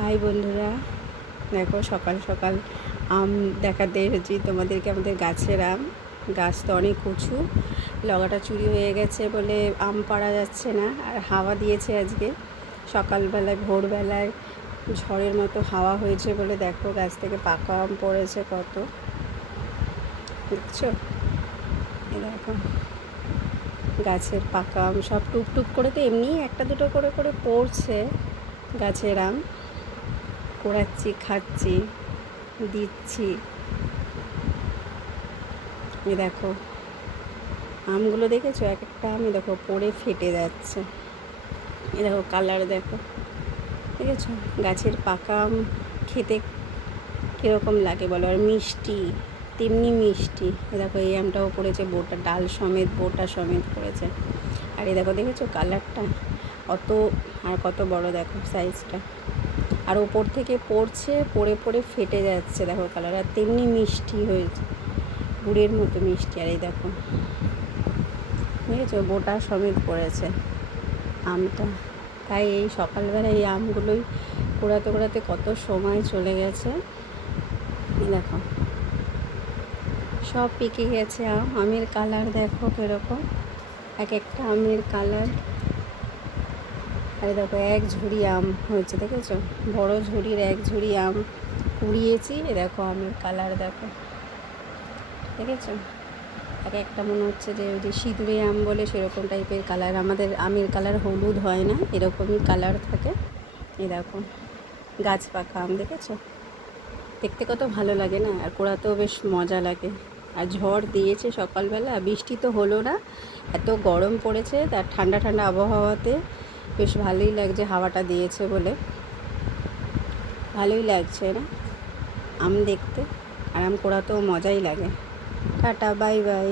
High বন্ধুরা, দেখো সকাল সকাল আম দেখাতে এসেছি তোমাদেরকে। আমাদের গাছের আম, গাছ তো অনেক উঁচু, লগাটা চুরি হয়ে গেছে বলে আম পাড়া যাচ্ছে না। আর হাওয়া দিয়েছে আজকে সকালবেলায়, ভোরবেলায় ঝড়ের মতো হাওয়া হয়েছে বলে দেখো গাছ থেকে পাকা আম পড়েছে কত, দেখছো? এ দেখো গাছের পাকা আম সব টুকটুক করে, তো এমনিই একটা দুটো করে করে পড়ছে গাছের আম। কোড়াচ্ছি, খাচ্ছি, দিচ্ছি। এ দেখো আমগুলো দেখেছো, এক একটা আমি দেখো পড়ে ফেটে যাচ্ছে। এ দেখো কালার দেখো, দেখেছো? গাছের পাকা আম খেতে কীরকম লাগে বলো? আর মিষ্টি, তেমনি মিষ্টি। এ দেখো এই আমটাও পড়েছে, বোটা ডাল সমেত, বোটা সমেত পড়েছে। আর এই দেখো, দেখেছো কালারটা অত, আর কত বড় দেখো সাইজটা। আর ওপর থেকে পড়ছে, পড়ে পড়ে ফেটে যাচ্ছে, দেখো কালার। আর তেমনি মিষ্টি হয়েছে, গুড়ের মতো মিষ্টি। আর এই দেখো, দেখেছো বোটা সমেত পড়েছে আমটা। তাই এই সকালবেলা এই আমগুলোই কুড়াতে কুড়াতে কত সময় চলে গেছে। দেখো সব পেকে গেছে আম। আমের কালার দেখো কীরকম, এক একটা আমের কালার। আর দেখো এক ঝুড়ি আম হয়েছে, দেখেছো? বড় ঝুড়ির এক ঝুড়ি আম কুড়িয়েছি। দেখো আমের কালার দেখো, দেখেছো? এক একটা মনে হচ্ছে যে ওই যে সিঁদুরে আম বলে সেরকম টাইপের কালার। আমাদের আমের কালার হলুদ হয় না, এরকমই কালার থাকে। এই দেখো গাছ পাকা আম, দেখেছো? দেখতে কত ভালো লাগে না? আর কোড়াতেও বেশ মজা লাগে। আর ঝড় দিয়েছে সকালবেলা, বৃষ্টি তো হলো না, এত গরম পড়েছে। তার ঠান্ডা ঠান্ডা আবহাওয়াতে বেশ ভালোই লাগছে, হাওয়াটা দিয়েছে বলে ভালোই লাগছে না আম দেখতে। আর আম কোড়াতেও মজাই লাগে। Tata, bye bye.